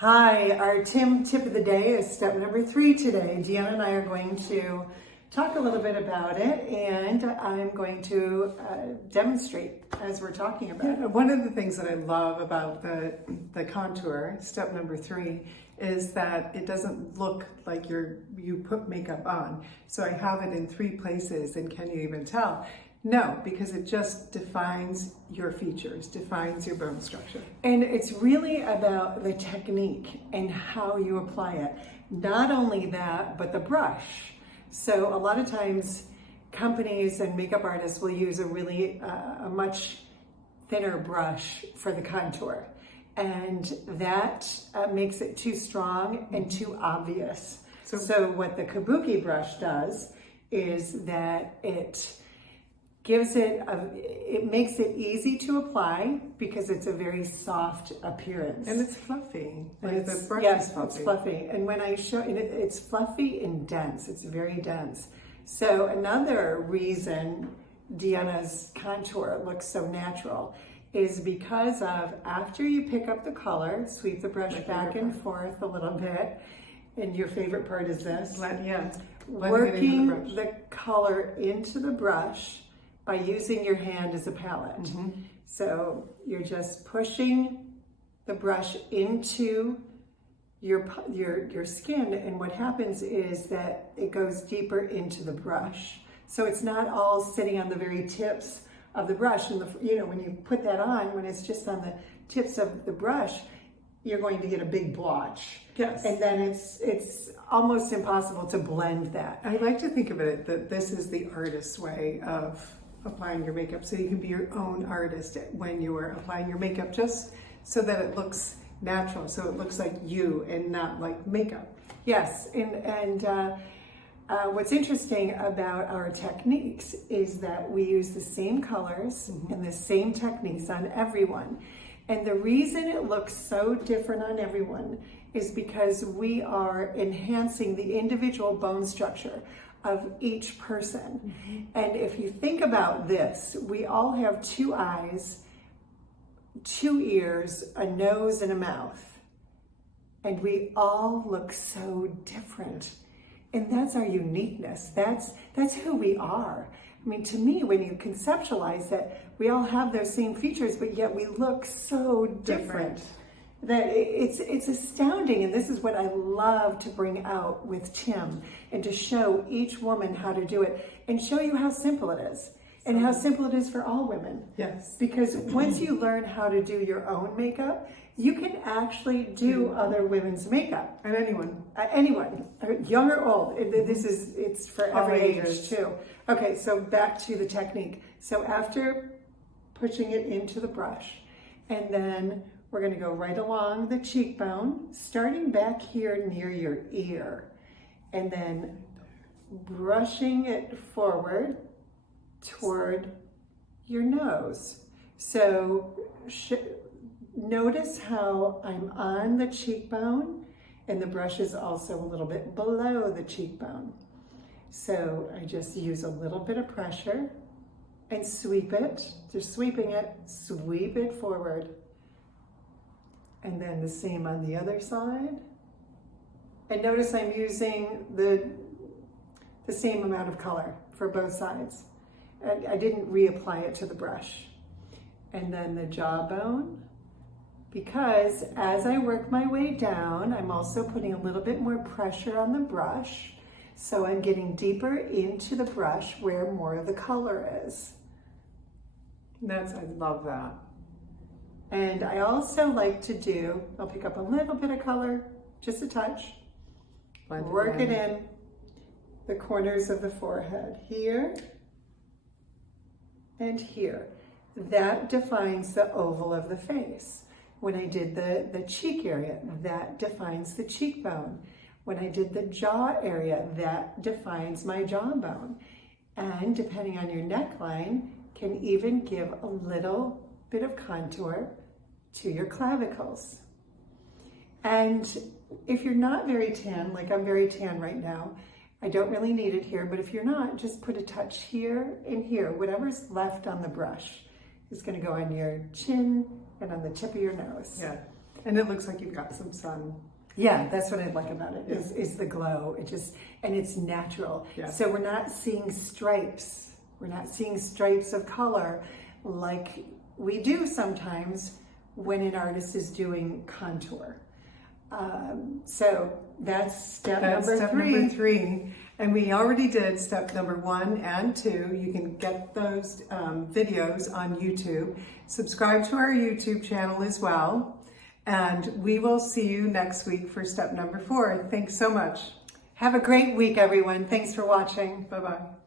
Hi, our tip of the day is step number 3 today. Deanna and I are going to talk a little bit about it, and I'm going to demonstrate as we're talking about it. One of the things that I love about the contour, step number 3, is that it doesn't look like you put makeup on. So I have it in 3 places, and can you even tell? No, because it just defines your features, defines your bone structure. And it's really about the technique and how you apply it. Not only that, but the brush. So a lot of times companies and makeup artists will use a much thinner brush for the contour. And that makes it too strong and too obvious. So what the kabuki brush does is that it makes it easy to apply because it's a very soft appearance. And it's fluffy. The brush is fluffy. It's fluffy. And when I show it, it's fluffy and dense. It's very dense. So another reason Deanna's contour looks so natural is because of after you pick up the color, sweep the brush back and forth a little bit. And your favorite part is this. Working the color into the brush by using your hand as a palette. Mm-hmm. So you're just pushing the brush into your skin, and what happens is that it goes deeper into the brush. So it's not all sitting on the very tips of the brush. And when you put that on, when it's just on the tips of the brush, you're going to get a big blotch. Yes. And then it's almost impossible to blend that. I like to think of it that this is the artist's way of applying your makeup, so you can be your own artist when you are applying your makeup, just so that it looks natural, so it looks like you and not like makeup. Yes, and what's interesting about our techniques is that we use the same colors and the same techniques on everyone. And the reason it looks so different on everyone is because we are enhancing the individual bone structure of each person. And if you think about this, we all have 2 eyes, 2 ears, a nose, and a mouth. And we all look so different. And that's our uniqueness. That's who we are. I mean, to me, when you conceptualize that we all have those same features, but yet we look so different. That it's astounding, and this is what I love to bring out with Tim, and to show each woman how to do it and show you how simple it is and how simple it is for all women. Yes. Because once you learn how to do your own makeup, you can actually do other women's makeup. And anyone, young or old. It's for every age too. Okay, so back to the technique. So after pushing it into the brush, and then we're going to go right along the cheekbone, starting back here near your ear, and then brushing it forward toward your nose. So notice how I'm on the cheekbone, and the brush is also a little bit below the cheekbone. So I just use a little bit of pressure and sweep it, just sweeping it, sweep it forward. And then the same on the other side. And notice I'm using the same amount of color for both sides. I didn't reapply it to the brush. And then the jawbone, because as I work my way down, I'm also putting a little bit more pressure on the brush. So I'm getting deeper into the brush where more of the color is. I love that. And I also like to I'll pick up a little bit of color, just a touch, work it in the corners of the forehead, here and here. That defines the oval of the face. When I did the cheek area, that defines the cheekbone. When I did the jaw area, that defines my jawbone. And depending on your neckline, can even give a little bit of contour to your clavicles. And if you're not very tan, like I'm very tan right now, I don't really need it here, but if you're not, just put a touch here and here. Whatever's left on the brush is going to go on your chin and on the tip of your nose. Yeah. And it looks like you've got some sun. Yeah, that's what I like about it, is the glow. And it's natural. Yeah. So we're not seeing stripes. We're not seeing stripes of color like we do sometimes when an artist is doing contour. So that's step number three. And we already did step number 1 and 2. You can get those videos on YouTube. Subscribe to our YouTube channel as well. And we will see you next week for step number 4. Thanks so much. Have a great week, everyone. Thanks for watching. Bye-bye.